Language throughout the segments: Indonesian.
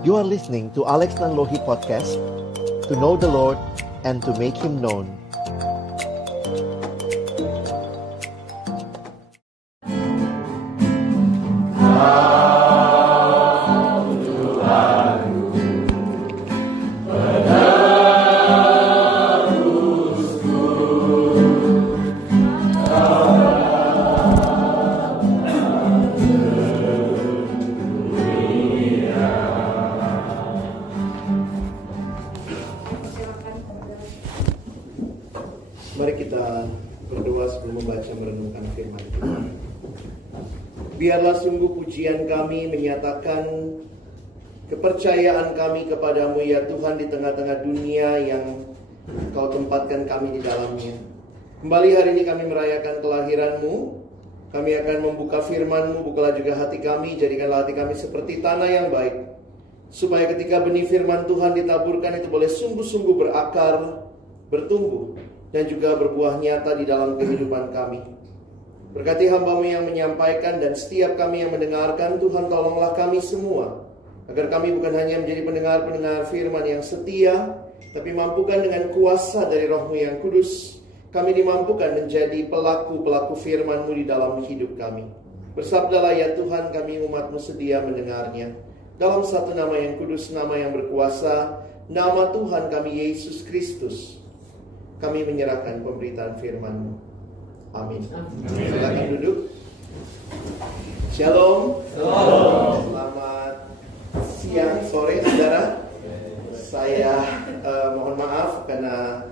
You are listening to Alex Nanlohi Podcast, to know the Lord and to make Him known. Mari kita berdoa sebelum membaca merenungkan firman Tuhan. Biarlah sungguh pujian kami menyatakan kepercayaan kami kepadamu ya Tuhan di tengah-tengah dunia yang Kau tempatkan kami di dalamnya. Kembali hari ini kami merayakan kelahiran-Mu. Kami akan membuka firman-Mu, bukalah juga hati kami, jadikanlah hati kami seperti tanah yang baik, supaya ketika benih firman Tuhan ditaburkan itu boleh sungguh-sungguh berakar, bertumbuh, dan juga berbuah nyata di dalam kehidupan kami. Berkati hamba-Mu yang menyampaikan dan setiap kami yang mendengarkan. Tuhan, tolonglah kami semua, agar kami bukan hanya menjadi pendengar-pendengar firman yang setia, tapi mampukan dengan kuasa dari Roh-Mu yang kudus, kami dimampukan menjadi pelaku-pelaku firman-Mu di dalam hidup kami. Bersabdalah ya Tuhan, kami umat-Mu sedia mendengarnya. Dalam satu nama yang kudus, nama yang berkuasa, nama Tuhan kami Yesus Kristus, kami menyerahkan pemberitaan firman-Mu. Amin. Silakan duduk. Shalom. Selamat siang, sore, saudara. Saya mohon maaf karena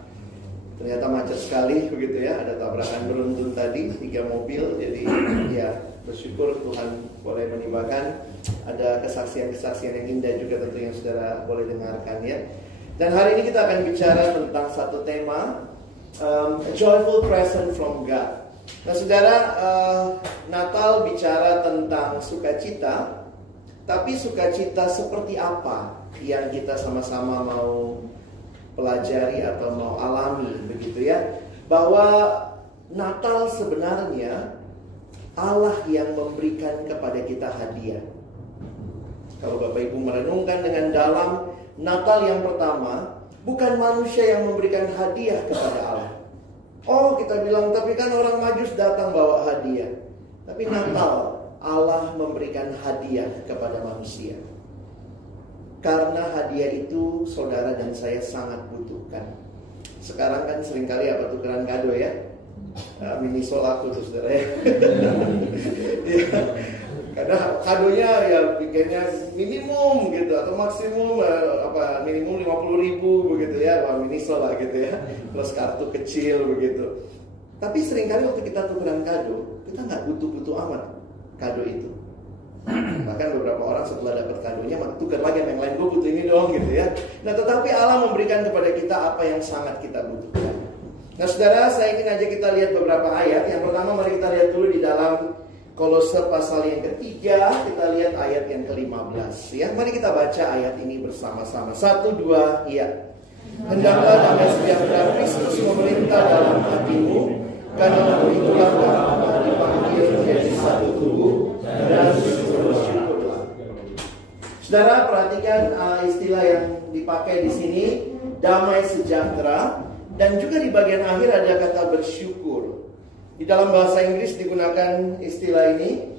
ternyata macet sekali begitu ya. Ada tabrakan beruntun tadi, 3 mobil. Jadi ya bersyukur Tuhan boleh menibakan. Ada kesaksian-kesaksian yang indah juga tentu yang saudara boleh dengarkan ya. Dan hari ini kita akan bicara tentang satu tema, a joyful present from God. Nah saudara, Natal bicara tentang sukacita, tapi sukacita seperti apa yang kita sama-sama mau pelajari atau mau alami begitu ya. Bahwa Natal sebenarnya Allah yang memberikan kepada kita hadiah. Kalau Bapak Ibu merenungkan dengan dalam, Natal yang pertama bukan manusia yang memberikan hadiah kepada Allah. Oh, kita bilang, tapi kan orang Majus datang bawa hadiah. Tapi Natal, Allah memberikan hadiah kepada manusia. Karena hadiah itu saudara dan saya sangat butuhkan. Sekarang kan seringkali apa tukeran kado ya. Mini solaku tuh saudara ya. Karena kadonya ya bikinnya minimum gitu atau maksimum minimum 50.000 begitu ya, minisol lah gitu ya, plus kartu kecil begitu. Tapi seringkali waktu kita tukeran kado, kita nggak butuh-butuh amat kado itu. Bahkan beberapa orang setelah dapat kadonya tukar lagi sama yang lain, gue butuh ini dong gitu ya. Nah tetapi Allah memberikan kepada kita apa yang sangat kita butuhkan. Nah saudara, saya ingin aja kita lihat beberapa ayat. Yang pertama mari kita lihat dulu di dalam Kolose pasal yang ketiga, kita lihat ayat yang ke-15 ya. Mari kita baca ayat ini bersama-sama. 1, 2, ya. Hendaklah damai sejahtera Kristus memerintah dalam hatimu, karena untuk itulah kamu dipanggil menjadi satu tubuh dan bersyukurlah. Saudara, perhatikan istilah yang dipakai di sini, damai sejahtera, dan juga di bagian akhir ada kata bersyukur. Di dalam bahasa Inggris digunakan istilah ini,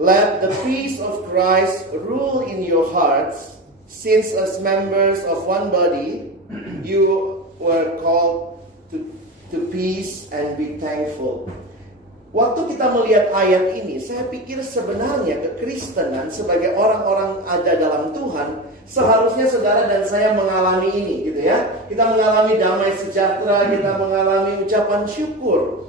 let the peace of Christ rule in your hearts, since as members of one body, you were called to peace and be thankful. Waktu kita melihat ayat ini, saya pikir sebenarnya kekristenan sebagai orang-orang ada dalam Tuhan, seharusnya saudara dan saya mengalami ini gitu ya. Kita mengalami damai sejahtera, kita mengalami ucapan syukur.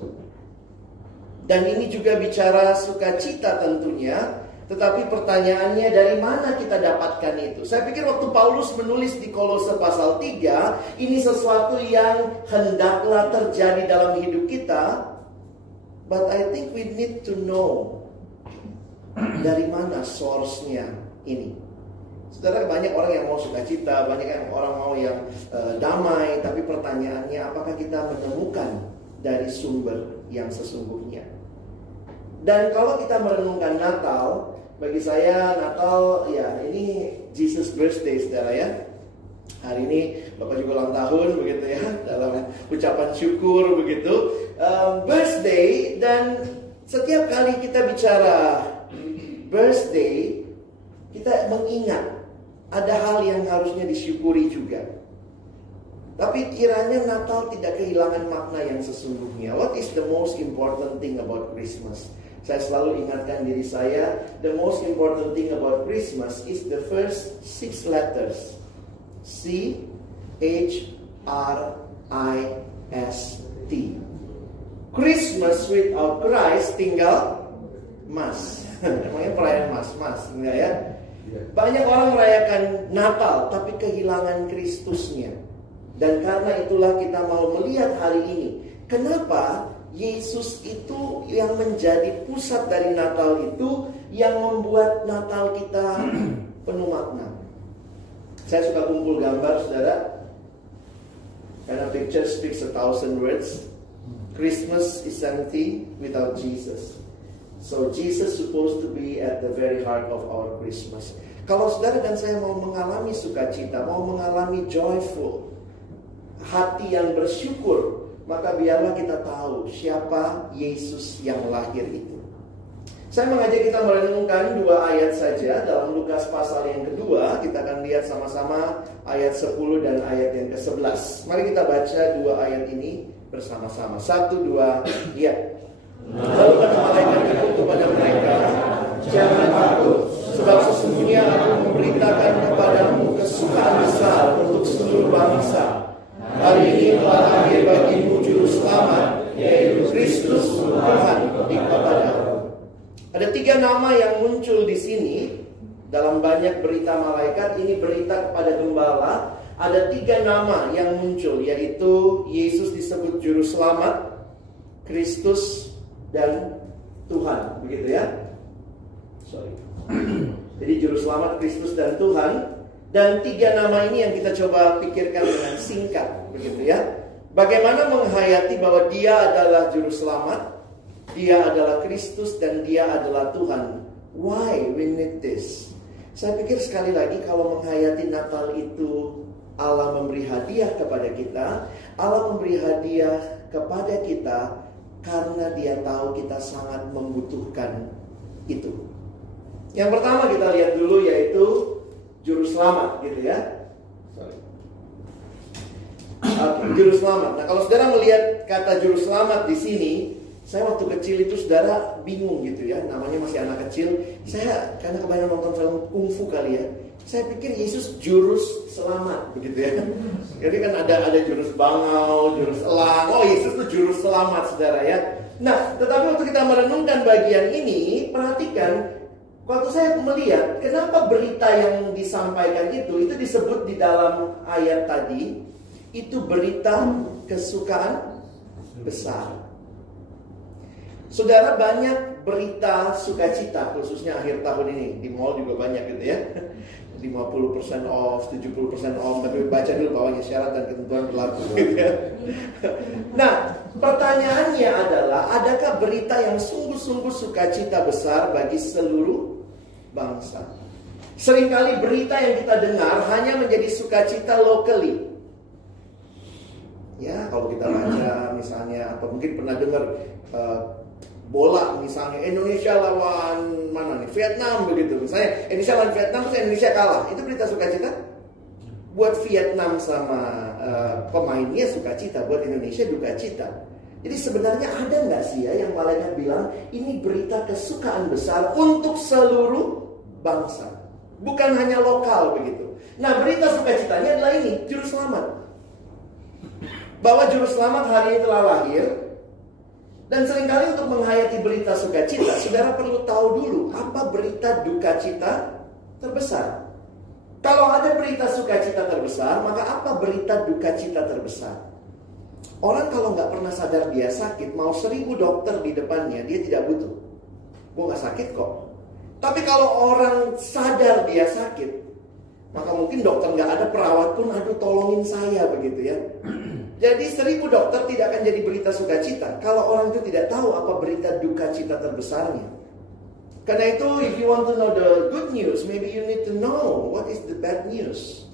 Dan ini juga bicara sukacita tentunya. Tetapi pertanyaannya, dari mana kita dapatkan itu? Saya pikir waktu Paulus menulis di Kolose pasal 3, ini sesuatu yang hendaklah terjadi dalam hidup kita. But I think we need to know dari mana source-nya ini. Saudara, banyak orang yang mau sukacita, banyak yang orang mau yang damai. Tapi pertanyaannya, apakah kita menemukan dari sumber yang sesungguhnya? Dan kalau kita merenungkan Natal, bagi saya Natal ya ini Jesus birthday, saudara ya. Hari ini Bapak juga ulang tahun begitu ya, dalam ucapan syukur begitu. Birthday, dan setiap kali kita bicara birthday, kita mengingat ada hal yang harusnya disyukuri juga. Tapi kiranya Natal tidak kehilangan makna yang sesungguhnya. What is the most important thing about Christmas? Saya selalu ingatkan diri saya, the most important thing about Christmas is the first 6 letters. C-H-R-I-S-T. Christmas without Christ tinggal Mas. Namanya perayaan Mas, enggak ya? Banyak orang merayakan Natal tapi kehilangan Kristusnya. Dan karena itulah kita mau melihat hari ini, kenapa Yesus itu yang menjadi pusat dari Natal itu, yang membuat Natal kita penuh makna. Saya suka kumpul gambar, saudara, karena picture speaks 1,000 words. Christmas is empty without Jesus. So Jesus supposed to be at the very heart of our Christmas. Kalau saudara dan saya mau mengalami sukacita, mau mengalami joyful, hati yang bersyukur, maka biarlah kita tahu siapa Yesus yang lahir itu. Saya mengajak kita merenungkan 2 ayat saja dalam Lukas pasal yang kedua. Kita akan lihat sama-sama ayat 10 dan ayat yang ke-11. Mari kita baca 2 ayat ini bersama-sama. 1, 2, ya. Lalu kata malaikat itu kepada mereka, jangan takut, sebab sesungguhnya aku memberitakan kepadamu kesukaan besar untuk seluruh bangsa. Hari ini telah lahir bagimu juru selamat, yaitu Kristus Tuhan di kota Daud. Ada 3 nama yang muncul di sini dalam banyak berita malaikat. Ini berita kepada gembala. Ada 3 nama yang muncul, yaitu Yesus disebut juru selamat, Kristus, dan Tuhan, begitu ya. Jadi juru selamat, Kristus, dan Tuhan. Dan 3 nama ini yang kita coba pikirkan dengan singkat, begitu ya. Bagaimana menghayati bahwa Dia adalah juru selamat, Dia adalah Kristus, dan Dia adalah Tuhan. Why we need this? Saya pikir sekali lagi, kalau menghayati Natal itu Allah memberi hadiah kepada kita, Allah memberi hadiah kepada kita karena Dia tahu kita sangat membutuhkan itu. Yang pertama kita lihat dulu, yaitu juru selamat, gitu ya. Juru selamat. Nah, kalau saudara melihat kata juru selamat di sini, saya waktu kecil itu saudara bingung gitu ya, namanya masih anak kecil. Saya karena kebanyakan nonton film kungfu kali ya, saya pikir Yesus jurus selamat, begitu ya. Jadi kan ada jurus bangau, jurus elang. Oh, Yesus itu jurus selamat, saudara ya. Nah, tetapi waktu kita merenungkan bagian ini, perhatikan, waktu saya melihat kenapa berita yang disampaikan itu disebut di dalam ayat tadi, itu berita kesukaan besar. Saudara, banyak berita sukacita, khususnya akhir tahun ini. Di mall juga banyak gitu ya. 50% off, 70% off. Tapi baca dulu bawahnya, syarat dan ketentuan berlaku gitu ya. Nah, pertanyaannya adalah, adakah berita yang sungguh-sungguh sukacita besar bagi seluruh bangsa? Seringkali berita yang kita dengar hanya menjadi sukacita locally. Ya, kalau kita baca misalnya, atau mungkin pernah dengar bola misalnya, Indonesia lawan mana nih, Vietnam begitu. Misalnya Indonesia lawan Vietnam, terus Indonesia kalah. Itu berita sukacita? Buat Vietnam sama pemainnya sukacita, buat Indonesia duka cita. Jadi sebenarnya ada nggak sih ya yang malaikat bilang ini berita kesukaan besar untuk seluruh bangsa, bukan hanya lokal begitu. Nah, berita sukacitanya adalah ini, juru selamat. Bahwa juru selamat hari ini telah lahir. Dan seringkali untuk menghayati berita sukacita, saudara perlu tahu dulu apa berita duka cita terbesar. Kalau ada berita sukacita terbesar, maka apa berita duka cita terbesar? Orang kalau nggak pernah sadar dia sakit, mau 1000 dokter di depannya, dia tidak butuh. Gue nggak sakit kok. Tapi kalau orang sadar dia sakit, maka mungkin dokter nggak ada, perawat pun, aduh tolongin saya begitu ya. Jadi 1000 dokter tidak akan jadi berita sukacita kalau orang itu tidak tahu apa berita duka cita terbesarnya. Karena itu, if you want to know the good news, maybe you need to know what is the bad news.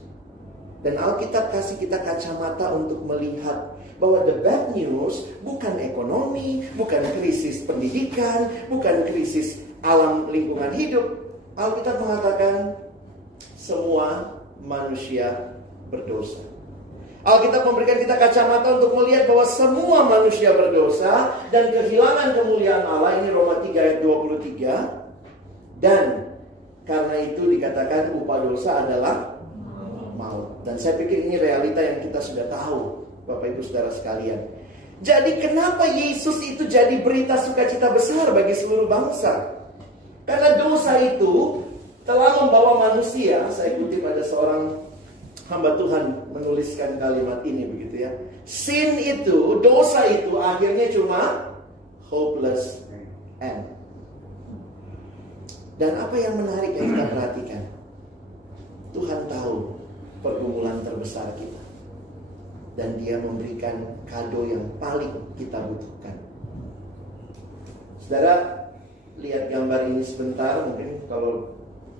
Dan Alkitab kasih kita kacamata untuk melihat bahwa the bad news bukan ekonomi, bukan krisis pendidikan, bukan krisis alam lingkungan hidup. Alkitab mengatakan semua manusia berdosa. Alkitab memberikan kita kacamata untuk melihat bahwa semua manusia berdosa dan kehilangan kemuliaan Allah. Ini Roma 3 ayat 23. Dan karena itu dikatakan upah dosa adalah maut. Dan saya pikir ini realita yang kita sudah tahu, Bapak Ibu Saudara sekalian. Jadi kenapa Yesus itu jadi berita sukacita besar bagi seluruh bangsa? Karena dosa itu telah membawa manusia. Saya kutip ada seorang hamba Tuhan menuliskan kalimat ini begitu ya. Sin itu, dosa itu akhirnya cuma hopeless end. Dan apa yang menarik yang kita perhatikan, Tuhan tahu pergumulan terbesar kita, dan Dia memberikan kado yang paling kita butuhkan. Saudara, lihat gambar ini sebentar. Mungkin kalau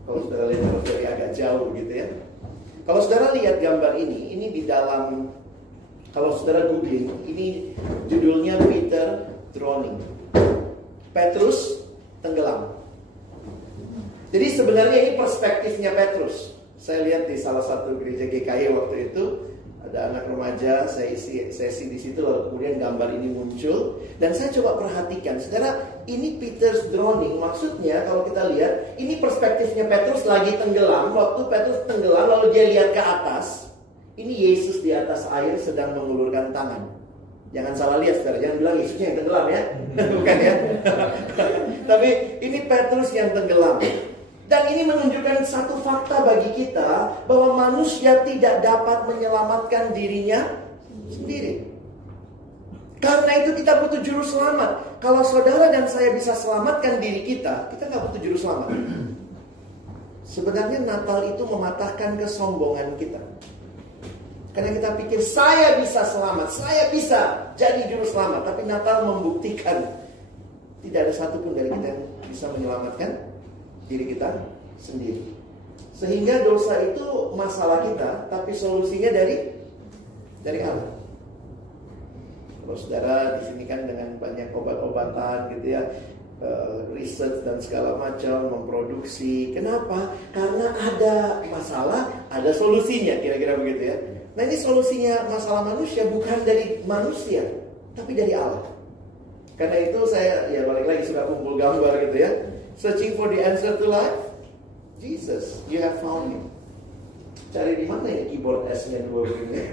saudara lihat dari agak jauh begitu ya. Kalau saudara lihat gambar ini di dalam, kalau saudara googling, ini judulnya Peter Drowning. Petrus tenggelam. Jadi sebenarnya ini perspektifnya Petrus. Saya lihat di salah satu gereja GKI waktu itu ada anak remaja, saya isi sesi di situ, lalu kemudian gambar ini muncul dan saya coba perhatikan, saudara, ini Peter's drowning. Maksudnya kalau kita lihat, ini perspektifnya Petrus lagi tenggelam. Waktu Petrus tenggelam lalu dia lihat ke atas, ini Yesus di atas air sedang mengulurkan tangan. Jangan salah lihat, saudara, jangan bilang Yesusnya yang tenggelam ya. Bukan ya. Tapi ini Petrus yang tenggelam. Dan ini menunjukkan satu fakta bagi kita, bahwa manusia tidak dapat menyelamatkan dirinya sendiri. Karena itu kita butuh juru selamat. Kalau saudara dan saya bisa selamatkan diri kita nggak butuh juru selamat. Sebenarnya Natal itu mematahkan kesombongan kita. Karena kita pikir saya bisa selamat, saya bisa jadi juru selamat. Tapi Natal membuktikan tidak ada satupun dari kita yang bisa menyelamatkan diri kita sendiri. Sehingga dosa itu masalah kita, tapi solusinya dari Allah. Kalau saudara di sini kan dengan banyak obat-obatan gitu ya, research dan segala macam, memproduksi. Kenapa? Karena ada masalah, ada solusinya, kira-kira begitu ya. Nah, ini solusinya masalah manusia bukan dari manusia, tapi dari Allah. Karena itu saya ya balik lagi suka kumpul gambar gitu ya. Searching for the answer to life, Jesus, you have found him. Cari di mana ya keyboard S-nya dua begini.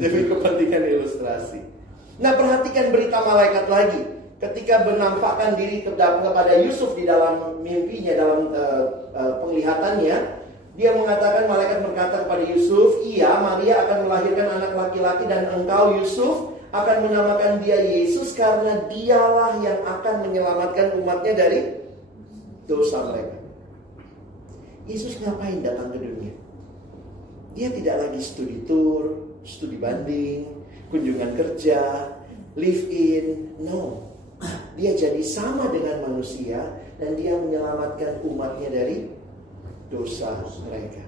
Demi kepentingan ilustrasi. Nah, perhatikan berita malaikat lagi. Ketika menampakkan diri kepada Yusuf di dalam mimpinya, dalam penglihatannya, dia mengatakan, malaikat berkata kepada Yusuf, iya, Maria akan melahirkan anak laki-laki dan engkau Yusuf akan menamakan dia Yesus, karena dialah yang akan menyelamatkan umatnya dari dosa mereka. Yesus ngapain datang ke dunia? Dia tidak lagi studi tour, studi banding, kunjungan kerja, live in. No, dia jadi sama dengan manusia dan dia menyelamatkan umatnya dari dosa mereka.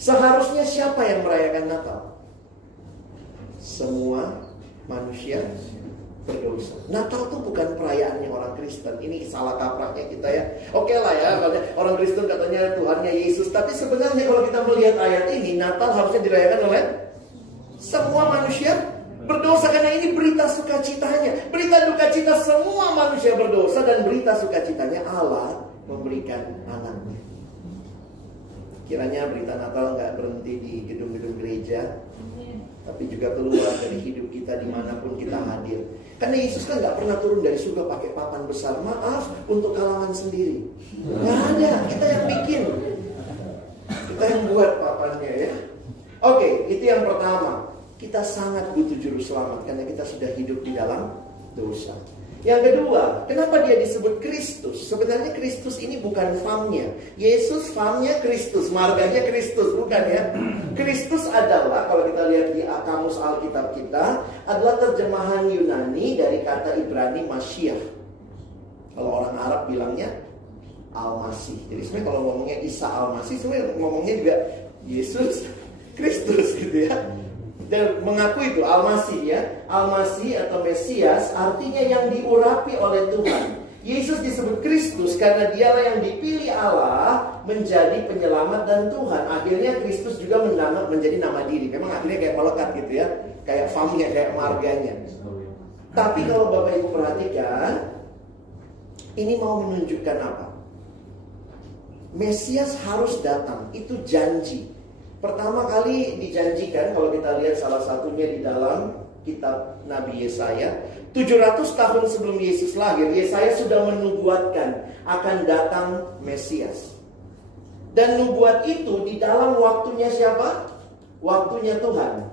Seharusnya siapa yang merayakan Natal? Semua manusia berdosa. Natal itu bukan perayaannya orang Kristen. Ini salah kaprahnya kita ya. Oke lah ya, orang Kristen katanya Tuhannya Yesus. Tapi sebenarnya kalau kita melihat ayat ini, Natal harusnya dirayakan oleh semua manusia berdosa. Karena ini berita sukacitanya. Berita duka cita semua manusia berdosa, dan berita sukacitanya Allah memberikan anaknya. Kiranya berita Natal nggak berhenti di gedung-gedung gereja, tapi juga keluar dari hidup kita dimanapun kita hadir. Karena Yesus kan nggak pernah turun dari surga pakai papan besar. Maaf, untuk kalangan sendiri. Nggak ada, kita yang bikin. Kita yang buat papannya ya. Oke, itu yang pertama. Kita sangat butuh juru selamat karena kita sudah hidup di dalam dosa. Yang kedua, kenapa dia disebut Kristus? Sebenarnya Kristus ini bukan famnya. Yesus famnya Kristus, marganya Kristus, bukan ya. Kristus adalah, kalau kita lihat di kamus Alkitab kita, adalah terjemahan Yunani dari kata Ibrani Mashiach. Kalau orang Arab bilangnya Al-Masih. Jadi sebenarnya kalau ngomongnya Isa Al-Masih, sebenarnya ngomongnya juga Yesus Kristus gitu ya. Dan mengaku itu Al-Masih ya. Al-Masih atau Mesias artinya yang diurapi oleh Tuhan. Yesus disebut Kristus karena dialah yang dipilih Allah menjadi penyelamat dan Tuhan. Akhirnya Kristus juga menjadi nama diri. Memang akhirnya kayak melekat gitu ya. Kayak famnya, kayak marganya. Tapi kalau Bapak Ibu perhatikan, ini mau menunjukkan apa? Mesias harus datang. Itu janji. Pertama kali dijanjikan, kalau kita lihat salah satunya di dalam kitab Nabi Yesaya, 700 tahun sebelum Yesus lahir, Yesaya sudah menubuatkan akan datang Mesias. Dan nubuat itu di dalam waktunya siapa? Waktunya Tuhan.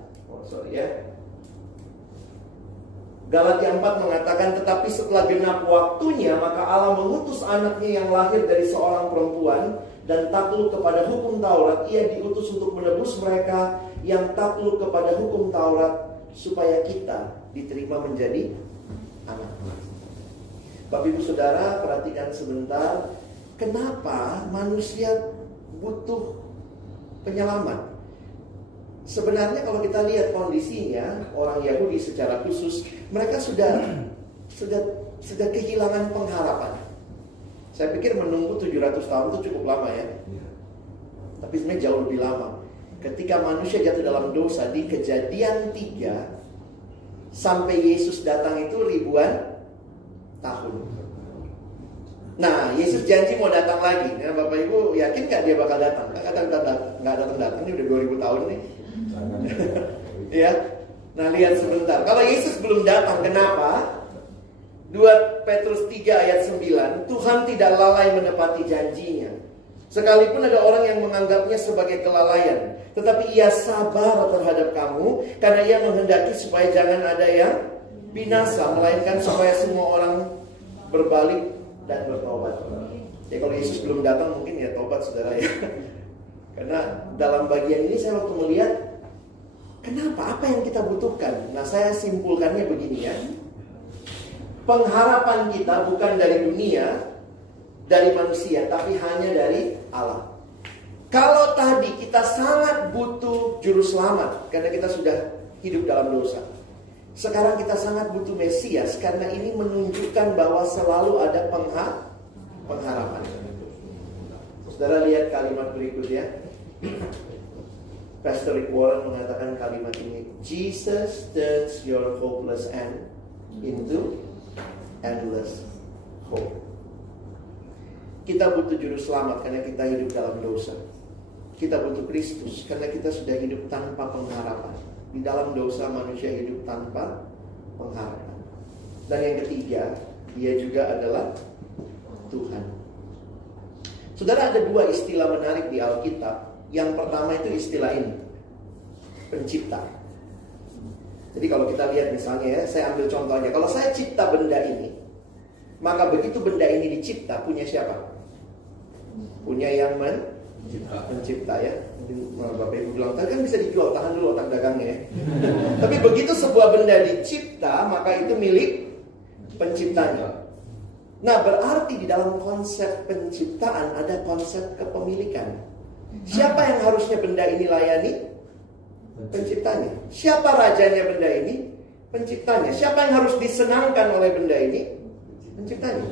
Galatia 4 mengatakan, tetapi setelah genap waktunya, maka Allah mengutus anaknya yang lahir dari seorang perempuan dan takluk kepada hukum Taurat. Ia diutus untuk menebus mereka yang takluk kepada hukum Taurat, supaya kita diterima menjadi anak. Bapak Ibu Saudara, perhatikan sebentar, kenapa manusia butuh penyelamat? Sebenarnya kalau kita lihat kondisinya, orang Yahudi secara khusus, mereka sudah kehilangan pengharapan. Saya pikir menunggu 700 tahun itu cukup lama ya. Tapi sebenarnya jauh lebih lama. Ketika manusia jatuh dalam dosa, di Kejadian 3 sampai Yesus datang itu ribuan tahun. Nah, Yesus janji mau datang lagi. Nah, Bapak Ibu yakin gak dia bakal datang? Gak datang. Ini udah 2000 tahun nih. Ya. Nah, lihat sebentar. Kalau Yesus belum datang, kenapa? 2 Petrus 3 ayat 9, Tuhan tidak lalai menepati janjinya. Sekalipun ada orang yang menganggapnya sebagai kelalaian, tetapi ia sabar terhadap kamu, karena ia menghendaki supaya jangan ada yang binasa, melainkan supaya semua orang berbalik dan bertobat. Ya kalau Yesus belum datang mungkin ya tobat saudara ya. Karena dalam bagian ini saya waktu melihat, kenapa? Apa yang kita butuhkan? Nah, saya simpulkannya begini ya. Pengharapan kita bukan dari dunia, dari manusia, tapi hanya dari Allah. Kalau tadi kita sangat butuh juru selamat karena kita sudah hidup dalam dosa, sekarang kita sangat butuh Mesias karena ini menunjukkan bahwa selalu ada pengharapan. Saudara lihat kalimat berikutnya. Pastor Rick Warren mengatakan kalimat ini, Jesus turns your hopeless end into endless hope. Kita butuh juru selamat karena kita hidup dalam dosa. Kita butuh Kristus karena kita sudah hidup tanpa pengharapan. Di dalam dosa manusia hidup tanpa pengharapan. Dan yang ketiga, dia juga adalah Tuhan. Saudara, ada dua istilah menarik di Alkitab. Yang pertama itu istilah ini, pencipta. Jadi kalau kita lihat misalnya ya, saya ambil contohnya. Kalau saya cipta benda ini, maka begitu benda ini dicipta, punya siapa? Punya yang mencipta ya. Bapak Ibu bilang, kan bisa dijual, tahan dulu otak dagangnya ya. Tapi begitu sebuah benda dicipta, maka itu milik penciptanya. Nah, berarti di dalam konsep penciptaan ada konsep kepemilikan. Siapa yang harusnya benda ini layani? Penciptanya. Siapa rajanya benda ini? Penciptanya. Siapa yang harus disenangkan oleh benda ini? Penciptanya.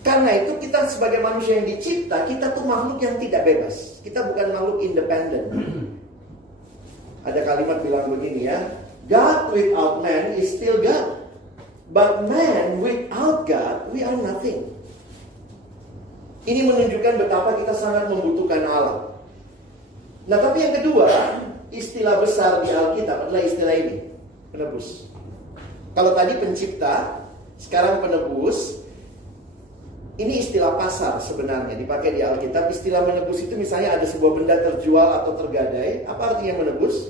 Karena itu kita sebagai manusia yang dicipta, kita tuh makhluk yang tidak bebas. Kita bukan makhluk independen. Ada kalimat bilang begini ya, God without man is still God, but man without God, we are nothing. Ini menunjukkan betapa kita sangat membutuhkan Allah. Nah, tapi yang kedua, istilah besar di Alkitab adalah istilah ini, penebus. Kalau tadi pencipta, sekarang penebus. Ini istilah pasar sebenarnya dipakai di Alkitab. Istilah menebus itu misalnya ada sebuah benda terjual atau tergadai. Apa artinya menebus?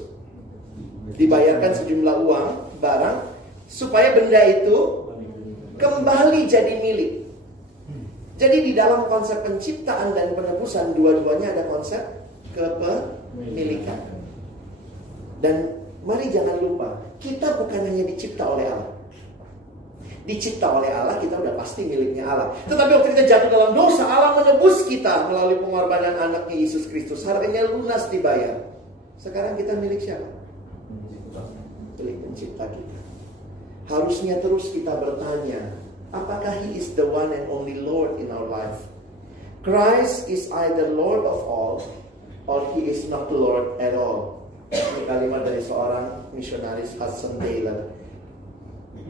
Dibayarkan sejumlah uang, barang, supaya benda itu kembali jadi milik. Jadi di dalam konsep penciptaan dan penebusan, dua-duanya ada konsep kepemilikan. Dan mari jangan lupa, kita bukan hanya dicipta oleh Allah. Dicipta oleh Allah, kita udah pasti pasti miliknya Allah. Tetapi waktu kita jatuh dalam dosa, Allah menebus kita melalui pengorbanan anaknya Yesus Kristus. Harganya lunas dibayar. Sekarang kita milik siapa? Milik pencipta kita. Harusnya terus kita bertanya, apakah He is the one and only Lord in our life? Christ is either Lord of all, or He is not Lord at all. Ini kalimat dari seorang misionaris, Hudson Taylor.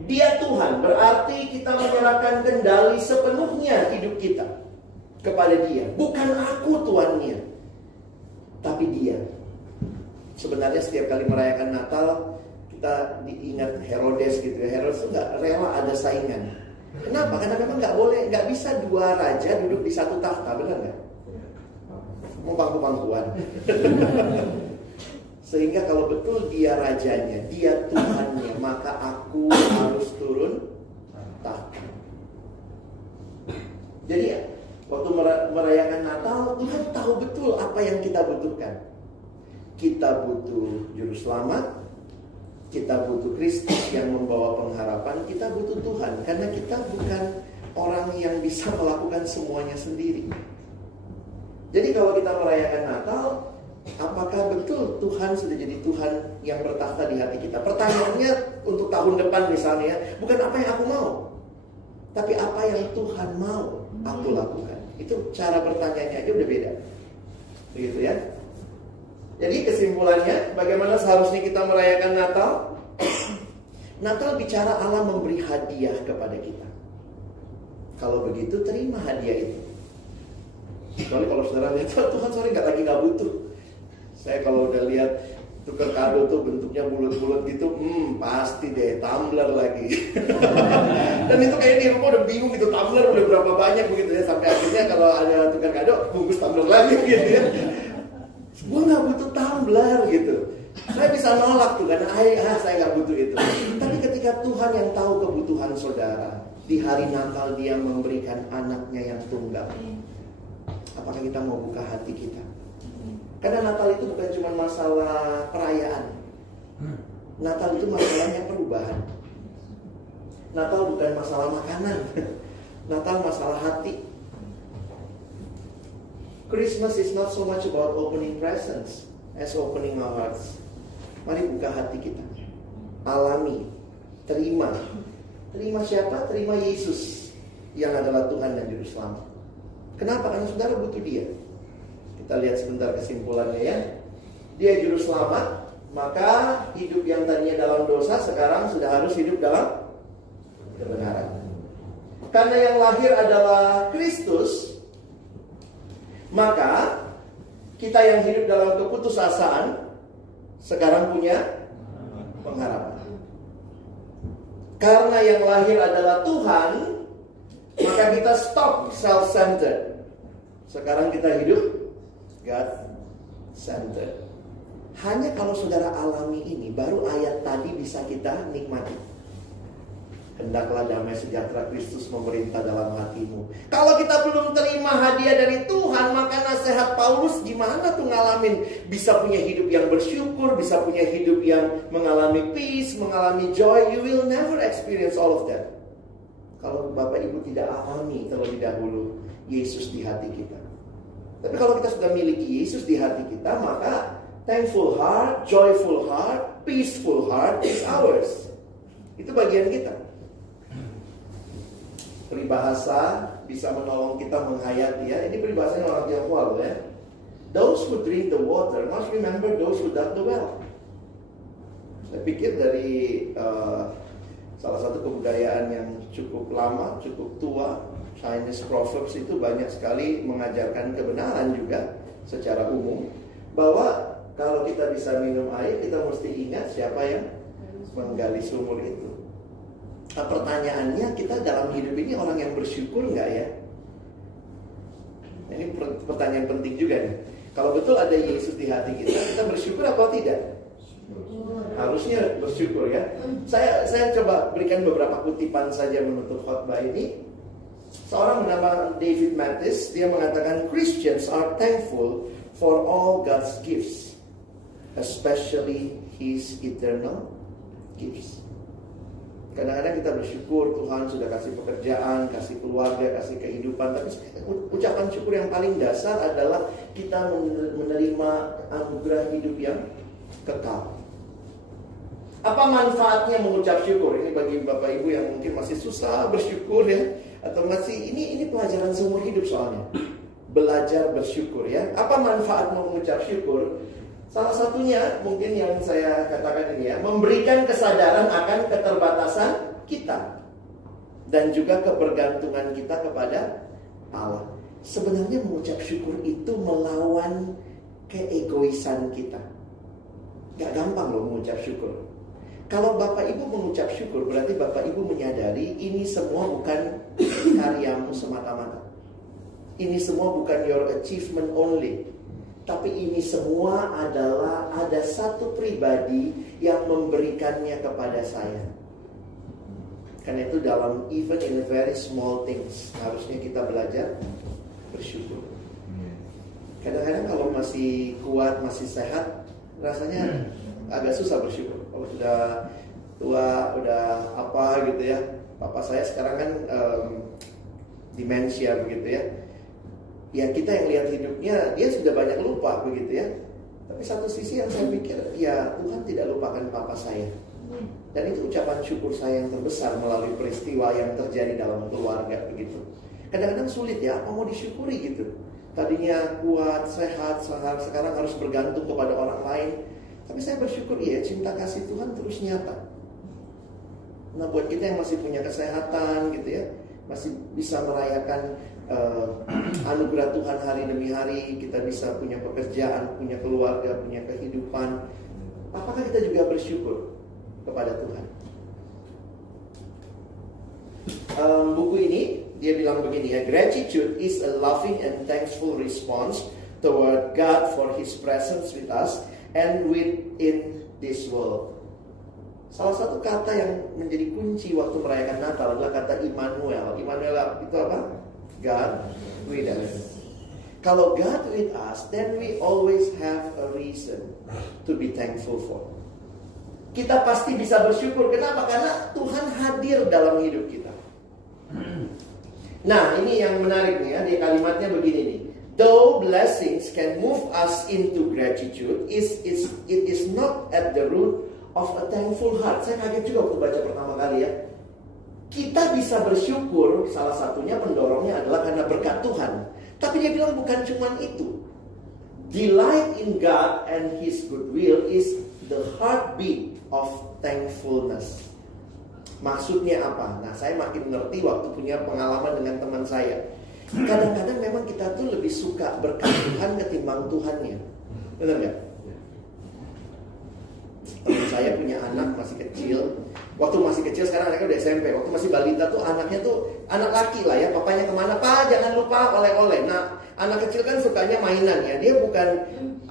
Dia Tuhan, berarti kita menyerahkan kendali sepenuhnya hidup kita kepada Dia. Bukan aku tuannya, tapi Dia. Sebenarnya setiap kali merayakan Natal, kita diingat Herodes gitu ya. Herodes itu gak rela ada saingan. Kenapa? Karena memang gak bisa dua raja duduk di satu tahta, benar gak? Mau pangku-pangkuan. Sehingga kalau betul dia rajanya, dia Tuhannya, maka aku harus turun tahta. Jadi waktu merayakan Natal, Tuhan tahu betul apa yang kita butuhkan. Kita butuh juru selamat, kita butuh Kristus yang membawa pengharapan, kita butuh Tuhan. Karena kita bukan orang yang bisa melakukan semuanya sendiri. Jadi kalau kita merayakan Natal, apakah betul Tuhan sudah jadi Tuhan yang bertakhta di hati kita? Pertanyaannya untuk tahun depan misalnya, bukan apa yang aku mau, tapi apa yang Tuhan mau aku lakukan. Itu cara bertanyanya aja udah beda. Begitu ya. Jadi kesimpulannya, bagaimana seharusnya kita merayakan Natal? Natal bicara Allah memberi hadiah kepada kita. Kalau begitu terima hadiah itu. Kecuali kalau saudara lihat, Tuhan sorry gak butuh. Saya kalau udah lihat tukar kado tuh bentuknya bulat-bulat gitu, pasti deh tumbler lagi. Dan itu kayak di rumah udah bingung gitu, tumbler udah berapa banyak begitu ya. Sampai akhirnya kalau ada tukar kado, bungkus tumbler lagi gitu ya. Gue gak butuh tumbler gitu. Saya bisa nolak tuh karena saya gak butuh itu. Tapi ketika Tuhan yang tahu kebutuhan saudara, di hari Natal Dia memberikan anaknya yang tunggal, apakah kita mau buka hati kita? Karena Natal itu bukan cuma masalah perayaan. Natal itu masalahnya perubahan. Natal bukan masalah makanan. Natal masalah hati. Christmas is not so much about opening presents as opening our hearts. Mari buka hati kita. Alami. Terima. Terima siapa? Terima Yesus yang adalah Tuhan dan Juru Selamat. Kenapa? Karena saudara butuh Dia. Kita lihat sebentar kesimpulannya ya. Dia Juru Selamat, maka hidup yang tadinya dalam dosa sekarang sudah harus hidup dalam kebenaran. Karena yang lahir adalah Kristus, maka kita yang hidup dalam keputusasaan sekarang punya pengharapan. Karena yang lahir adalah Tuhan, maka kita stop self-centered. Sekarang kita hidup God-centered. Hanya kalau saudara alami ini, baru ayat tadi bisa kita nikmati. Hendaklah damai sejahtera Kristus memerintah dalam hatimu. Kalau kita belum terima hadiah dari Tuhan, maka nasihat Paulus gimana tuh ngalamin bisa punya hidup yang bersyukur, bisa punya hidup yang mengalami peace, mengalami joy. You will never experience all of that kalau Bapak Ibu tidak alami terlebih dahulu Yesus di hati kita. Tapi kalau kita sudah miliki Yesus di hati kita, maka thankful heart, joyful heart, peaceful heart is ours. Itu bagian kita. Peribahasa bisa menolong kita menghayati ya. Ini peribahasanya orang Tionghoa loh ya. Those who drink the water must remember those who dug the well. Saya pikir dari salah satu kebudayaan yang cukup lama, cukup tua, Chinese proverbs itu banyak sekali mengajarkan kebenaran juga secara umum, bahwa kalau kita bisa minum air, kita mesti ingat siapa yang menggali sumur itu. Nah, pertanyaannya, kita dalam hidup ini orang yang bersyukur nggak ya? Ini pertanyaan penting juga nih. Kalau betul ada Yesus di hati kita bersyukur atau tidak? Harusnya bersyukur ya. Saya coba berikan beberapa kutipan saja menutup khotbah ini. Seorang bernama David Mathis, dia mengatakan, Christians are thankful for all God's gifts, especially His eternal gifts. Kadang-kadang kita bersyukur Tuhan sudah kasih pekerjaan, kasih keluarga, kasih kehidupan. Tapi ucapan syukur yang paling dasar adalah kita menerima anugerah hidup yang kekal. Apa manfaatnya mengucap syukur? Ini bagi Bapak Ibu yang mungkin masih susah bersyukur ya, atau masih ini pelajaran seumur hidup soalnya. Belajar bersyukur ya. Apa manfaat mengucap syukur? Salah satunya mungkin yang saya katakan ini ya, memberikan kesadaran akan keterbatasan kita dan juga kebergantungan kita kepada Allah. Sebenarnya mengucap syukur itu melawan keegoisan kita. Gak gampang loh mengucap syukur. Kalau Bapak Ibu mengucap syukur, berarti Bapak Ibu menyadari ini semua bukan karyamu semata-mata. Ini semua bukan your achievement only. Tapi ini semua adalah ada satu pribadi yang memberikannya kepada saya. Karena itu dalam even in very small things harusnya kita belajar bersyukur. Kadang-kadang kalau masih kuat, masih sehat, rasanya agak susah bersyukur. Kalau sudah tua, udah apa gitu ya. Papa saya sekarang kan demensia begitu ya. Ya kita yang lihat hidupnya, dia sudah banyak lupa begitu ya. Tapi satu sisi yang saya pikir, ya Tuhan tidak lupakan papa saya. Dan itu ucapan syukur saya yang terbesar melalui peristiwa yang terjadi dalam keluarga begitu. Kadang-kadang sulit ya, apa mau disyukuri gitu. Tadinya kuat, sehat, sekarang harus bergantung kepada orang lain. Tapi saya bersyukur ya, cinta kasih Tuhan terus nyata. Nah buat kita yang masih punya kesehatan gitu ya, masih bisa merayakan anugerah Tuhan hari demi hari, kita bisa punya pekerjaan, punya keluarga, punya kehidupan. Apakah kita juga bersyukur kepada Tuhan? Buku ini dia bilang begini ya, gratitude is a loving and thankful response toward God for His presence with us and within this world. Salah satu kata yang menjadi kunci waktu merayakan Natal adalah kata Immanuel. Immanuel itu apa? God with us. Kalau God with us, then we always have a reason to be thankful for. Kita pasti bisa bersyukur. Kenapa? Karena Tuhan hadir dalam hidup kita. Nah, ini yang menarik nih ya, di kalimatnya begini nih. Though blessings can move us into gratitude, it is not at the root of a thankful heart. Saya kaget juga waktu baca pertama kali ya. Kita bisa bersyukur, salah satunya pendorongnya adalah karena berkat Tuhan. Tapi dia bilang bukan cuma itu. Delight in God and His goodwill is the heartbeat of thankfulness. Maksudnya apa? Nah, saya makin ngerti waktu punya pengalaman dengan teman saya. Kadang-kadang memang kita tuh lebih suka berkat Tuhan ketimbang Tuhannya. Benar nggak? Teman saya punya anak masih kecil. Waktu masih kecil, sekarang anaknya udah SMP. Waktu masih balita tuh anaknya tuh anak laki lah ya. Papanya kemana? Pak jangan lupa oleh-oleh. Nah anak kecil kan sukanya mainan ya. Dia bukan,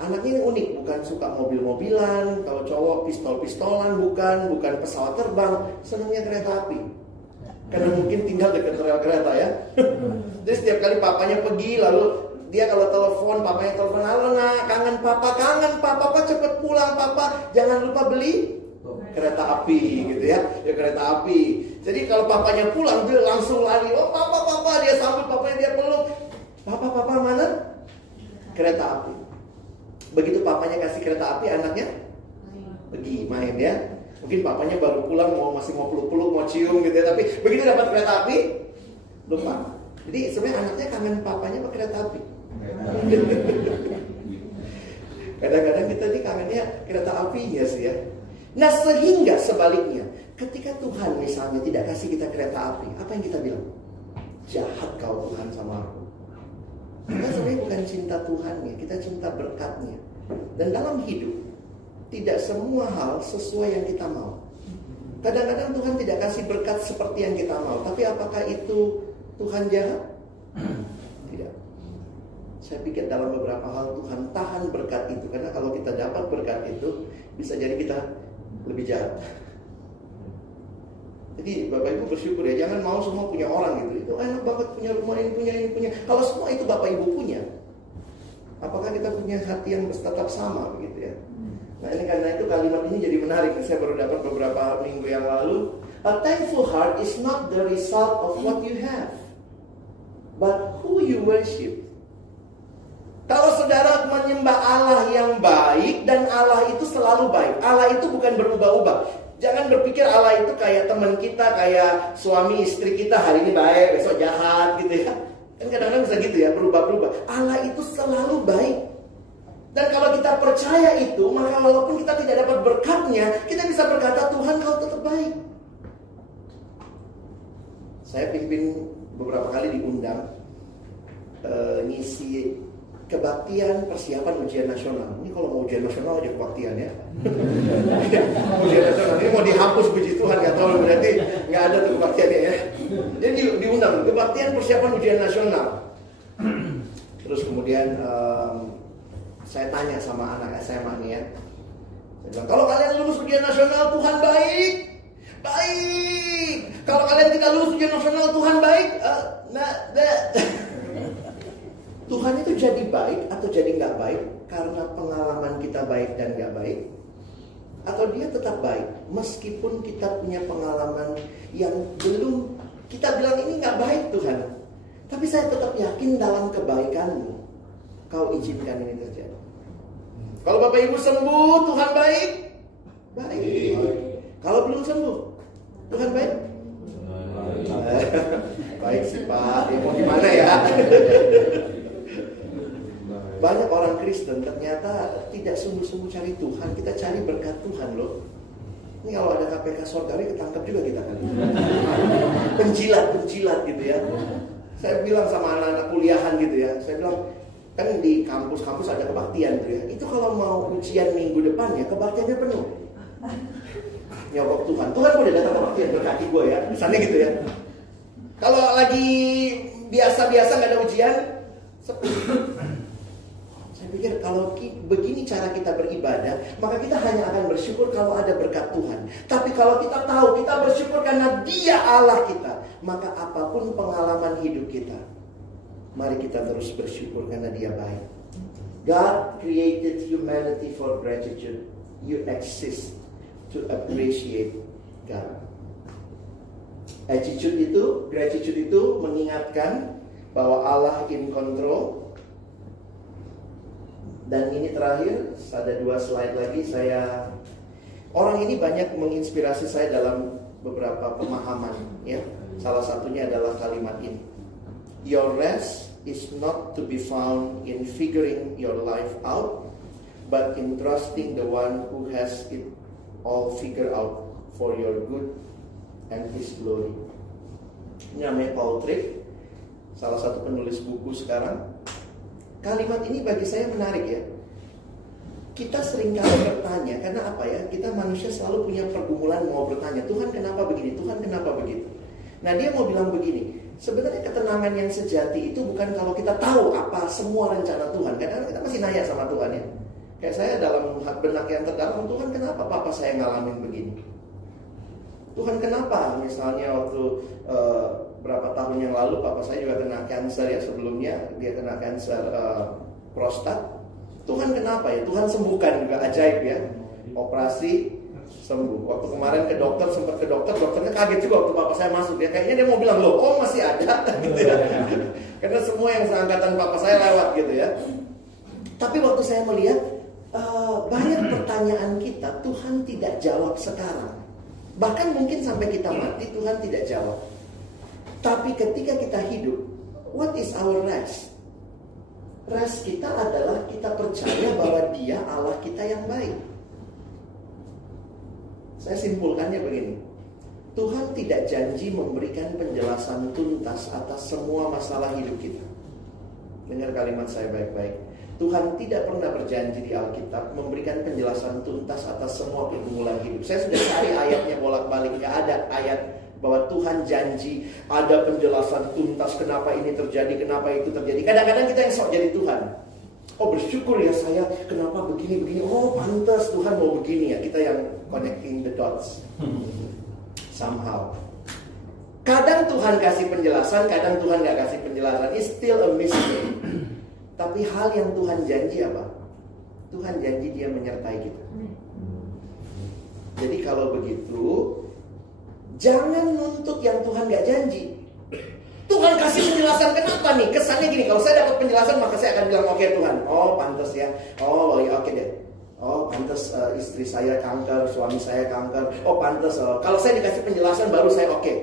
anaknya ini unik. Bukan suka mobil-mobilan. Kalau cowok pistol-pistolan. Bukan pesawat terbang. Senangnya kereta api. Karena mungkin tinggal dekat rel kereta ya. Jadi setiap kali papanya pergi, lalu dia kalau telepon, papanya telepon, halo nak, kangen papa cepet pulang papa, jangan lupa beli kereta api gitu ya, kereta api. Jadi kalau papanya pulang dia langsung lari, oh papa, dia sambut papanya, dia peluk, papa mana? Kereta api. Begitu papanya kasih kereta api, anaknya pergi main ya. Mungkin papanya baru pulang masih mau peluk-peluk, mau cium gitu ya, tapi begitu dapat kereta api lupa. Jadi sebenarnya anaknya kangen papanya pakai kereta api. Kadang-kadang kita ini kangennya kereta apinya sih ya. Nah sehingga sebaliknya, ketika Tuhan misalnya tidak kasih kita kereta api, apa yang kita bilang? Jahat kau Tuhan sama aku. Kita sebenarnya bukan cinta Tuhannya, kita cinta berkatnya. Dan dalam hidup tidak semua hal sesuai yang kita mau. Kadang-kadang Tuhan tidak kasih berkat seperti yang kita mau. Tapi apakah itu Tuhan jahat? Tidak. Saya pikir dalam beberapa hal Tuhan tahan berkat itu. Karena kalau kita dapat berkat itu, bisa jadi kita lebih jahat. Jadi Bapak Ibu bersyukur ya. Jangan mau semua punya orang gitu. Itu enak banget punya rumah ini, punya. Kalau semua itu Bapak Ibu punya, apakah kita punya hati yang tetap sama begitu ya? Nah ini karena itu kalimat ini jadi menarik. Saya baru dapat beberapa minggu yang lalu. A thankful heart is not the result of what you have, but who you worship. Kalau saudara menyembah Allah yang baik, dan Allah itu selalu baik. Allah itu bukan berubah-ubah. Jangan berpikir Allah itu kayak teman kita, kayak suami istri kita, hari ini baik, besok jahat gitu ya. Kan kadang-kadang bisa gitu ya, berubah-ubah. Allah itu selalu baik. Dan kalau kita percaya itu, maka walaupun kita tidak dapat berkatnya, kita bisa berkata, Tuhan kau tetap baik. Saya pimpin beberapa kali diundang ngisi kebaktian persiapan ujian nasional. Ini kalau mau ujian nasional aja kebaktian ya. Ujian nasional ini mau dihapus, puji Tuhan, nggak tahu berarti nggak ada tuh kebaktiannya ya. Jadi diundang kebaktian persiapan ujian nasional. Terus kemudian saya tanya sama anak SMA nih ya. Saya bilang, kalau kalian lulus ujian nasional, Tuhan baik, baik. Kalau kalian tidak lulus ujian nasional, Tuhan baik. Tuhan itu jadi baik atau jadi nggak baik karena pengalaman kita baik dan nggak baik, atau dia tetap baik meskipun kita punya pengalaman yang belum kita bilang ini nggak baik Tuhan, tapi saya tetap yakin dalam kebaikanmu kau izinkan ini terjadi. Kalau Bapak Ibu sembuh, Tuhan baik, baik. Kalau belum sembuh, Tuhan baik, baik sih Pak, ya mau gimana ya? Banyak orang Kristen ternyata tidak sungguh-sungguh cari Tuhan. Kita cari berkat Tuhan loh. Ini kalau ada KPK surgawi ketangkap juga kita kan. Penjilat gitu ya. Saya bilang sama anak-anak kuliahan gitu ya. Saya bilang, kan di kampus-kampus ada kebaktian tuh ya. Itu kalau mau ujian minggu depan ya, kebaktiannya penuh. Nyogok Tuhan. Tuhan boleh datang kebaktian berkati gue ya. Misalnya gitu ya. Kalau lagi biasa-biasa gak ada ujian, sepi. Saya pikir kalau begini cara kita beribadah, maka kita hanya akan bersyukur kalau ada berkat Tuhan. Tapi kalau kita tahu kita bersyukur karena Dia Allah kita, maka apapun pengalaman hidup kita, mari kita terus bersyukur karena Dia baik. God created humanity for gratitude. You exist to appreciate God. Gratitude itu mengingatkan bahwa Allah in control. Dan ini terakhir, ada 2 slide lagi. Orang ini banyak menginspirasi saya dalam beberapa pemahaman ya. Salah satunya adalah kalimat ini. Your rest is not to be found in figuring your life out, but in trusting the one who has it all figured out for your good and His glory. Ini namanya Paul Tripp, salah satu penulis buku sekarang. Kalimat ini bagi saya menarik ya. Kita seringkali bertanya, karena apa ya? Kita manusia selalu punya pergumulan mau bertanya, Tuhan kenapa begini? Tuhan kenapa begitu? Nah dia mau bilang begini, sebenarnya ketenangan yang sejati itu bukan kalau kita tahu apa semua rencana Tuhan. Kadang-kadang kita masih nanya sama Tuhan ya. Kayak saya dalam benak yang terdalam, Tuhan kenapa Papa saya ngalamin begini? Tuhan kenapa? Misalnya waktu berapa tahun yang lalu Papa saya juga kena kanker ya, sebelumnya dia kena kanker prostat. Tuhan kenapa ya? Tuhan sembuhkan juga, ajaib ya. Operasi sembuh. Waktu kemarin sempat ke dokter, dokternya kaget juga waktu Papa saya masuk ya. Kayaknya dia mau bilang, loh, oh masih ada gitu ya. Karena semua yang seangkatan Papa saya lewat gitu ya. Tapi waktu saya melihat banyak pertanyaan kita Tuhan tidak jawab sekarang. Bahkan mungkin sampai kita mati Tuhan tidak jawab. Tapi ketika kita hidup, what is our rest? Rest kita adalah kita percaya bahwa Dia Allah kita yang baik. Saya simpulkannya begini. Tuhan tidak janji memberikan penjelasan tuntas atas semua masalah hidup kita. Dengar kalimat saya baik-baik. Tuhan tidak pernah berjanji di Alkitab memberikan penjelasan tuntas atas semua pergumulan hidup. Saya sudah cari ayatnya bolak-balik, nggak ada ayat bahwa Tuhan janji ada penjelasan tuntas kenapa ini terjadi, kenapa itu terjadi. Kadang-kadang kita yang sok jadi Tuhan. Oh bersyukur ya saya, kenapa begini-begini. Oh pantas Tuhan mau begini ya. Kita yang connecting the dots somehow. Kadang Tuhan kasih penjelasan, kadang Tuhan gak kasih penjelasan. It's still a mystery. Tapi hal yang Tuhan janji apa? Tuhan janji Dia menyertai kita. Jadi kalau begitu, Jangan nuntut yang Tuhan gak janji. Tuhan kasih penjelasan kenapa nih? Kesannya gini, kalau saya dapat penjelasan maka saya akan bilang oke Tuhan. Oh pantas ya. Oh ya oke deh. Oh pantas istri saya kanker, suami saya kanker. Oh pantas. Kalau saya dikasih penjelasan baru saya oke.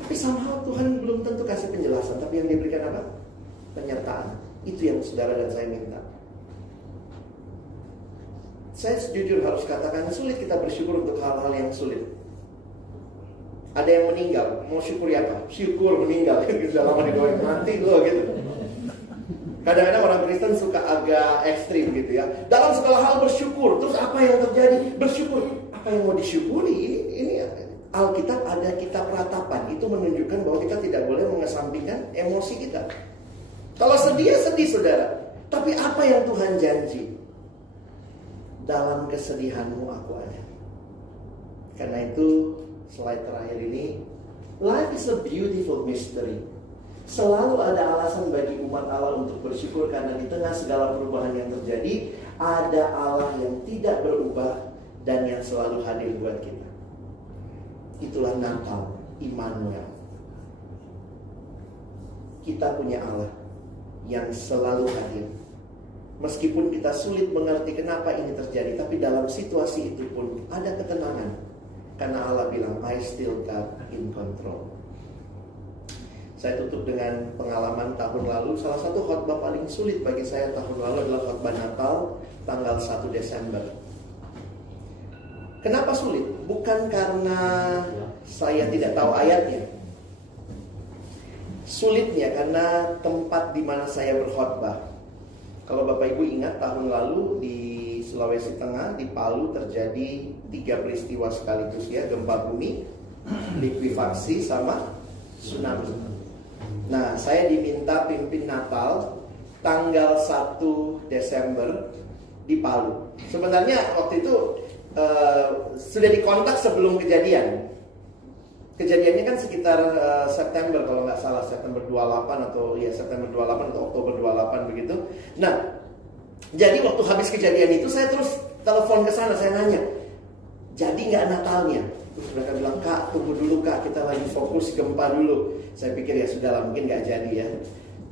Tapi somehow Tuhan belum tentu kasih penjelasan. Tapi yang diberikan apa? Penyertaan. Itu yang saudara dan saya minta. Saya jujur harus katakan sulit kita bersyukur untuk hal-hal yang sulit. Ada yang meninggal, mau syukuri apa? Syukur meninggal, sudah lama didoain mati loh gitu. Kadang-kadang orang Kristen suka agak ekstrim gitu ya. Dalam segala hal bersyukur, terus apa yang terjadi? Bersyukur. Apa yang mau disyukuri? Ini Alkitab ada kitab ratapan. Itu menunjukkan bahwa kita tidak boleh mengesampingkan emosi kita. Kalau sedih ya sedih saudara. Tapi apa yang Tuhan janji? Dalam kesedihanmu aku ada. Karena itu slide terakhir ini, life is a beautiful mystery. Selalu ada alasan bagi umat Allah untuk bersyukur karena di tengah segala perubahan yang terjadi, ada Allah yang tidak berubah dan yang selalu hadir buat kita. Itulah Natal, Immanuel. Kita punya Allah yang selalu hadir. Meskipun kita sulit mengerti kenapa ini terjadi, tapi dalam situasi itu pun ada ketenangan. Karena Allah bilang, I still God in control. Saya tutup dengan pengalaman tahun lalu. Salah satu khotbah paling sulit bagi saya tahun lalu adalah khotbah Natal tanggal 1 Desember. Kenapa sulit? Bukan karena saya tidak tahu ayatnya. Sulitnya karena tempat di mana saya berkhotbah. Kalau Bapak Ibu ingat tahun lalu di Sulawesi Tengah, di Palu terjadi 3 peristiwa sekaligus ya, gempa bumi, likuifaksi sama tsunami. Nah, saya diminta pimpin Natal tanggal 1 Desember di Palu. Sebenarnya waktu itu sudah dikontak sebelum kejadian. Kejadiannya kan sekitar September kalau nggak salah, September 28 atau ya September 28 atau Oktober 28 begitu. Nah, jadi waktu habis kejadian itu saya terus telepon ke sana, saya nanya, jadi nggak Natalnya? Terus mereka bilang, Kak tunggu dulu Kak, kita lagi fokus gempa dulu. Saya pikir ya sudahlah mungkin nggak jadi ya.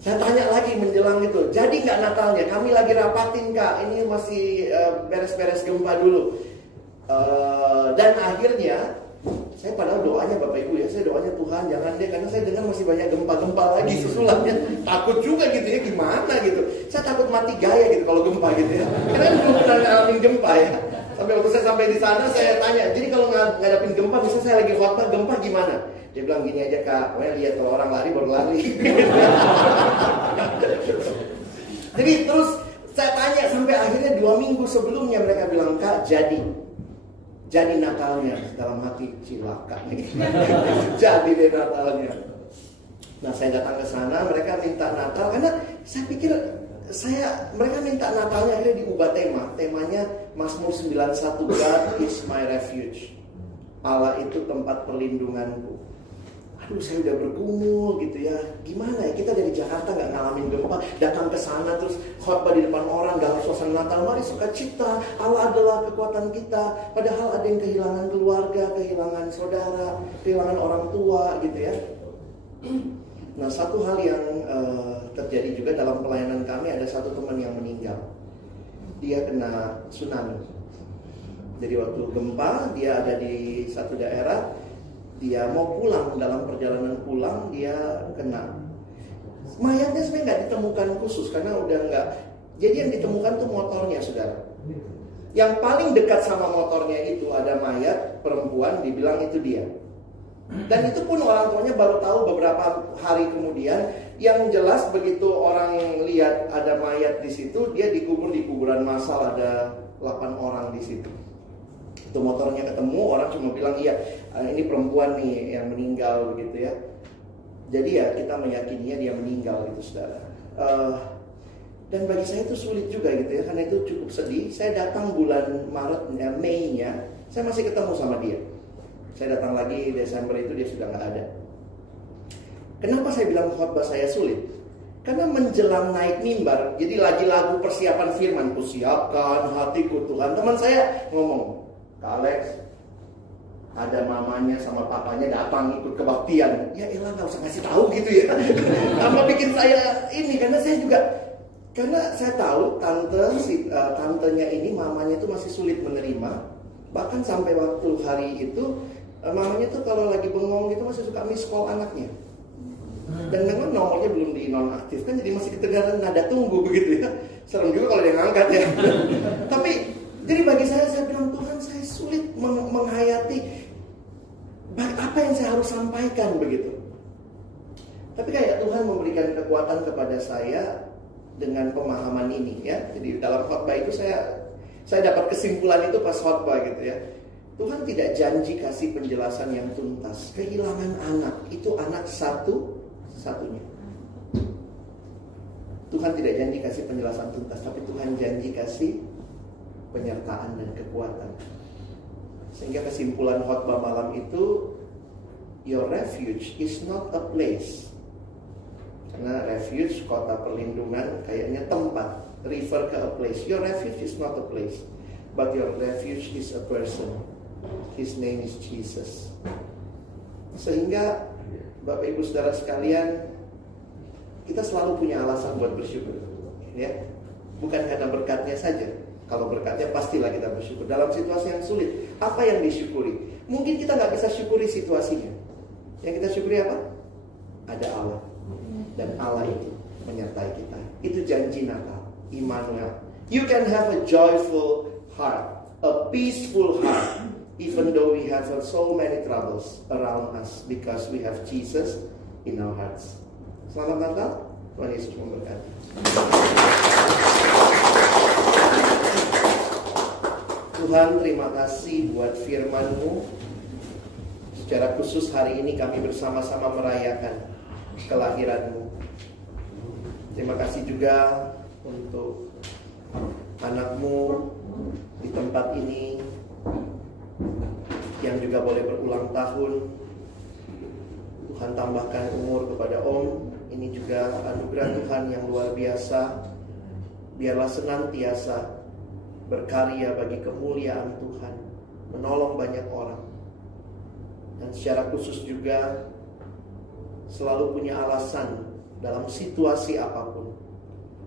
Saya tanya lagi menjelang itu, jadi nggak Natalnya? Kami lagi rapatin Kak, ini masih beres-beres gempa dulu. Dan akhirnya saya padahal doanya Bapak Ibu ya, saya doanya Tuhan jangan deh, karena saya dengar masih banyak gempa-gempa lagi susulannya. Takut juga gitu ya, gimana gitu. Saya takut mati gaya gitu kalau gempa gitu ya. Karena belum pernah ngalamin gempa ya. Sampai waktu saya sampai di sana saya tanya, jadi kalau ngadapin gempa, misalnya saya lagi khotbah gempa gimana? Dia bilang gini aja Kak, pokoknya lihat kalau orang lari baru lari. Jadi terus saya tanya sampai akhirnya 2 minggu sebelumnya mereka bilang Kak jadi Natalnya. Dalam hati cilaka nih. Jadi deh Natalnya. Nah saya datang ke sana, mereka minta Natal karena saya pikir mereka minta Natalnya, akhirnya diubah temanya Mazmur 91, God is my refuge. Allah itu tempat perlindunganku. Aduh saya udah bergumul gitu ya. Gimana ya, kita dari Jakarta gak ngalamin gempa, datang ke sana terus khotbah di depan orang dalam suasana Natal, mari sukacita, Allah adalah kekuatan kita. Padahal ada yang kehilangan keluarga, kehilangan saudara, kehilangan orang tua gitu ya. Nah satu hal yang terjadi juga dalam pelayanan kami, ada satu teman yang meninggal. Dia kena tsunami. Jadi waktu gempa dia ada di satu daerah, dia mau pulang, dalam perjalanan pulang dia kena. Mayatnya sebenarnya nggak ditemukan khusus karena udah nggak. Jadi yang ditemukan tuh motornya saudara. Yang paling dekat sama motornya itu ada mayat perempuan, dibilang itu dia. Dan itu pun orang tuanya baru tahu beberapa hari kemudian. Yang jelas begitu orang yang lihat ada mayat di situ, dia dikubur di kuburan massal, ada 8 orang di situ. Itu motornya ketemu, orang cuma bilang iya ini perempuan nih yang meninggal begitu ya. Jadi ya kita meyakininya dia meninggal gitu saudara. Dan bagi saya itu sulit juga gitu ya, karena itu cukup sedih. Saya datang bulan Maret, Mei-nya, saya masih ketemu sama dia. Saya datang lagi Desember itu dia sudah nggak ada. Kenapa saya bilang khotbah saya sulit? Karena menjelang naik mimbar, jadi lagi lagu persiapan firman, kusiapkan hatiku Tuhan. Teman saya ngomong, Kak Alex, ada mamanya sama papanya datang ikut kebaktian. Ya elah, nggak usah ngasih tahu gitu ya. Tambah bikin saya ini, karena saya tahu tantenya ini, mamanya itu masih sulit menerima. Bahkan sampai waktu hari itu mamanya tuh kalau lagi bengong gitu masih suka miss call anaknya. Dan memang nomornya belum di nonaktifkan, jadi masih kedengaran nada tunggu begitu ya. Serem juga kalau dia ngangkat ya. Tapi jadi bagi saya bilang, Tuhan, saya sulit menghayati apa yang saya harus sampaikan begitu. Tapi kayak Tuhan memberikan kekuatan kepada saya dengan pemahaman ini ya. Jadi dalam khotbah itu saya dapat kesimpulan itu pas khotbah gitu ya. Tuhan tidak janji kasih penjelasan yang tuntas. Kehilangan anak itu anak satu-satunya. Tuhan tidak janji kasih penjelasan tuntas, tapi Tuhan janji kasih penyertaan dan kekuatan. Sehingga kesimpulan khotbah malam itu, your refuge is not a place. Karena refuge, kota perlindungan, kayaknya tempat, refer ke a place. Your refuge is not a place, but your refuge is a person. His name is Jesus. Sehingga Bapak Ibu Saudara sekalian, kita selalu punya alasan buat bersyukur ya. Bukan karena berkatnya saja. Kalau berkatnya pastilah kita bersyukur. Dalam situasi yang sulit, apa yang disyukuri? Mungkin kita nggak bisa syukuri situasinya. Yang kita syukuri apa? Ada Allah. Dan Allah itu menyertai kita. Itu janji Natal, Immanuel. You can have a joyful heart, a peaceful heart, even though we have so many troubles around us, because we have Jesus in our hearts. Selamat Natal, Tuhan Yesus memberkati. Tuhan, terima kasih buat firman-Mu. Secara khusus hari ini kami bersama-sama merayakan kelahiran-Mu. Terima kasih juga untuk anak-Mu di tempat ini yang juga boleh berulang tahun. Tuhan tambahkan umur kepada Om. Ini juga anugerah Tuhan yang luar biasa. Biarlah senantiasa berkarya bagi kemuliaan Tuhan, menolong banyak orang. Dan secara khusus juga selalu punya alasan dalam situasi apapun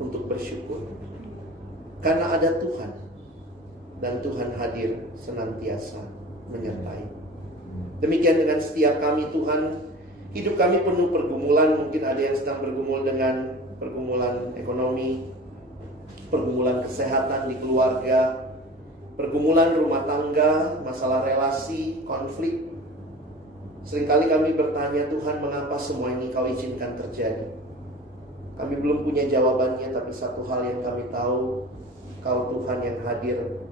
untuk bersyukur. Karena ada Tuhan, dan Tuhan hadir senantiasa menyertai. Demikian dengan setiap kami Tuhan. Hidup kami penuh pergumulan. Mungkin ada yang sedang bergumul dengan pergumulan ekonomi, pergumulan kesehatan di keluarga, pergumulan rumah tangga, masalah relasi, konflik. Seringkali kami bertanya, Tuhan, mengapa semua ini Kau izinkan terjadi? Kami belum punya jawabannya, tapi satu hal yang kami tahu, Kau Tuhan yang hadir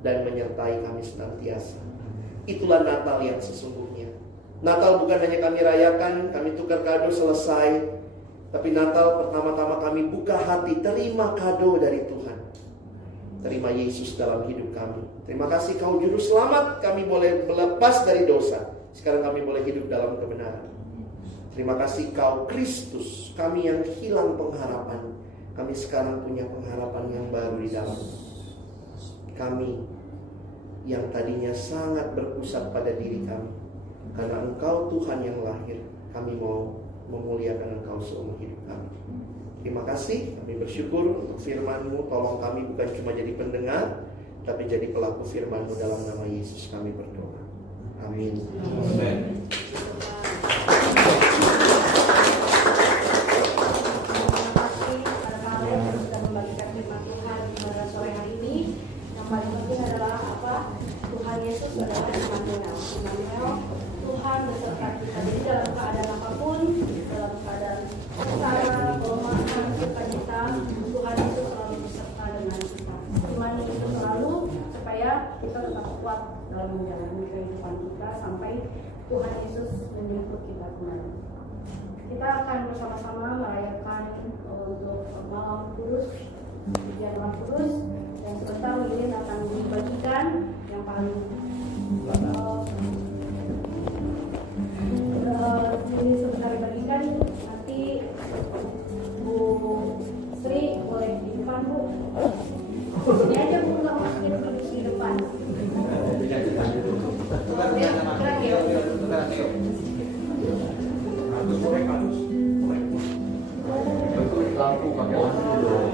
dan menyertai kami senantiasa. Itulah Natal yang sesungguhnya. Natal bukan hanya kami rayakan, kami tukar kado selesai, tapi Natal pertama-tama kami buka hati, terima kado dari Tuhan. Terima Yesus dalam hidup kami. Terima kasih Kau Juru Selamat, kami boleh melepas dari dosa. Sekarang kami boleh hidup dalam kebenaran. Terima kasih Kau Kristus, kami yang hilang pengharapan, kami sekarang punya pengharapan yang baru di dalam. Kami yang tadinya sangat berpusat pada diri kami, karena Engkau Tuhan yang lahir, kami mau memuliakan Engkau seumur hidup kami. Terima kasih, kami bersyukur untuk firman-Mu. Tolong kami bukan cuma jadi pendengar, tapi jadi pelaku firman-Mu. Dalam nama Yesus kami berdoa. Amin. Amin. Tuhan beserta kita. Jadi dalam keadaan apapun, dalam keadaan sengsara, kelemahan, sukacita, Tuhan itu selalu beserta dengan kita. Tuhan itu selalu supaya kita tetap kuat dalam menjalani kehidupan kita sampai Tuhan Yesus menjemput kita kembali. Kita akan bersama-sama merayakan untuk malam kudus, pujian malam kudus, dan sebentar Lilin akan dibagikan yang paling ini sebentar dibagikan. Nanti Bu Sri boleh di depan, Bu. Ini aja Bu, nggak usah duduk di depan. Ya, pakai lampu dong.